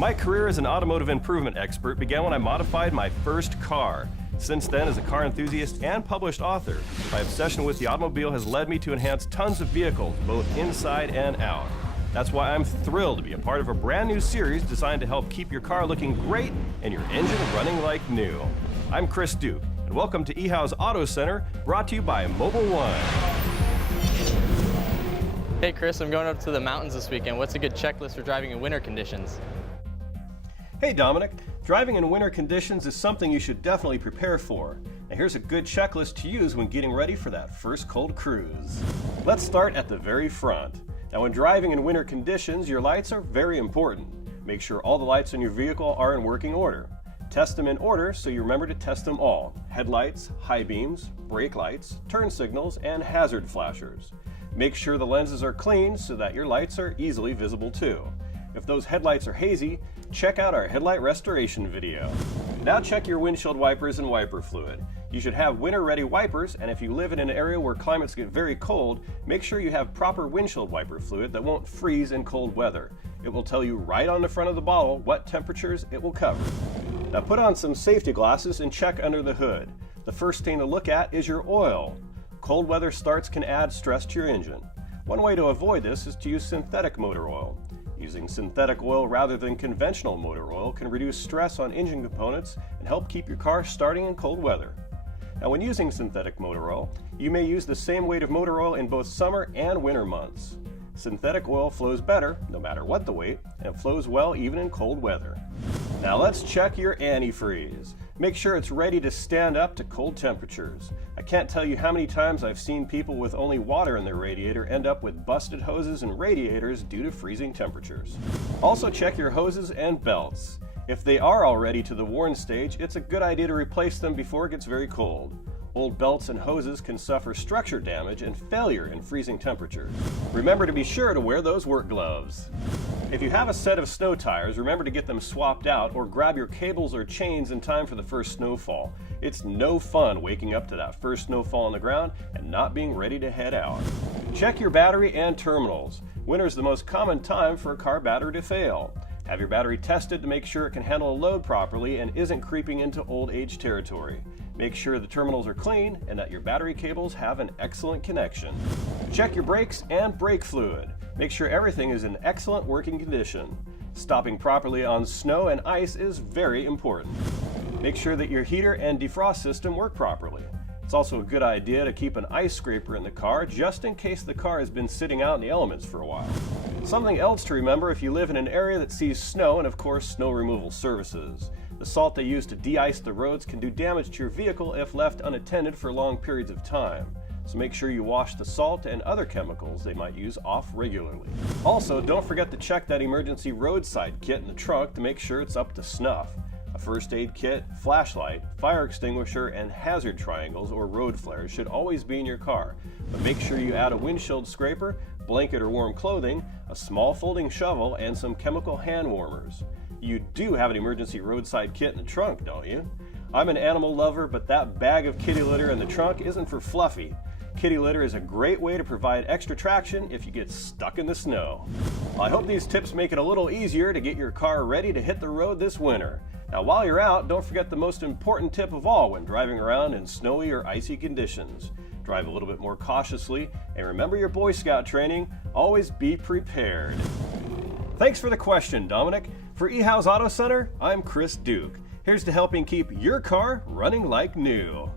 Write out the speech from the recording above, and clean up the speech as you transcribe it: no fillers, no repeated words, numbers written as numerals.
My career as an automotive improvement expert began when I modified my first car. Since then, as a car enthusiast and published author, my obsession with the automobile has led me to enhance tons of vehicles, both inside and out. That's why I'm thrilled to be a part of a brand new series designed to help keep your car looking great and your engine running like new. I'm Chris Duke, and welcome to eHow's Auto Center, brought to you by Mobile One. Hey Chris, I'm going up to the mountains this weekend. What's a good checklist for driving in winter conditions? Hey Dominic, driving in winter conditions is something you should definitely prepare for. Now here's a good checklist to use when getting ready for that first cold cruise. Let's start at the very front. Now when driving in winter conditions, your lights are very important. Make sure all the lights in your vehicle are in working order. Test them in order so you remember to test them all. Headlights, high beams, brake lights, turn signals, and hazard flashers. Make sure the lenses are clean so that your lights are easily visible too. If those headlights are hazy, check out our headlight restoration video. Now check your windshield wipers and wiper fluid. You should have winter-ready wipers, and if you live in an area where climates get very cold, make sure you have proper windshield wiper fluid that won't freeze in cold weather. It will tell you right on the front of the bottle what temperatures it will cover. Now put on some safety glasses and check under the hood. The first thing to look at is your oil. Cold weather starts can add stress to your engine. One way to avoid this is to use synthetic motor oil. Using synthetic oil rather than conventional motor oil can reduce stress on engine components and help keep your car starting in cold weather. Now when using synthetic motor oil, you may use the same weight of motor oil in both summer and winter months. Synthetic oil flows better, no matter what the weight, and flows well even in cold weather. Now let's check your antifreeze. Make sure it's ready to stand up to cold temperatures. I can't tell you how many times I've seen people with only water in their radiator end up with busted hoses and radiators due to freezing temperatures. Also check your hoses and belts. If they are already to the worn stage, it's a good idea to replace them before it gets very cold. Old belts and hoses can suffer structure damage and failure in freezing temperatures. Remember to be sure to wear those work gloves. If you have a set of snow tires, remember to get them swapped out or grab your cables or chains in time for the first snowfall. It's no fun waking up to that first snowfall on the ground and not being ready to head out. Check your battery and terminals. Winter is the most common time for a car battery to fail. Have your battery tested to make sure it can handle a load properly and isn't creeping into old age territory. Make sure the terminals are clean and that your battery cables have an excellent connection. Check your brakes and brake fluid. Make sure everything is in excellent working condition. Stopping properly on snow and ice is very important. Make sure that your heater and defrost system work properly. It's also a good idea to keep an ice scraper in the car just in case the car has been sitting out in the elements for a while. Something else to remember if you live in an area that sees snow and of course snow removal services. The salt they use to de-ice the roads can do damage to your vehicle if left unattended for long periods of time. So make sure you wash the salt and other chemicals they might use off regularly. Also, don't forget to check that emergency roadside kit in the trunk to make sure it's up to snuff. A first aid kit, flashlight, fire extinguisher, and hazard triangles or road flares should always be in your car, but make sure you add a windshield scraper, blanket or warm clothing, a small folding shovel, and some chemical hand warmers. You do have an emergency roadside kit in the trunk, don't you? I'm an animal lover, but that bag of kitty litter in the trunk isn't for Fluffy. Kitty litter is a great way to provide extra traction if you get stuck in the snow. I hope these tips make it a little easier to get your car ready to hit the road this winter. Now while you're out, don't forget the most important tip of all when driving around in snowy or icy conditions. Drive a little bit more cautiously, and remember your Boy Scout training, always be prepared. Thanks for the question, Dominic. For eHow's Auto Center, I'm Chris Duke. Here's to helping keep your car running like new.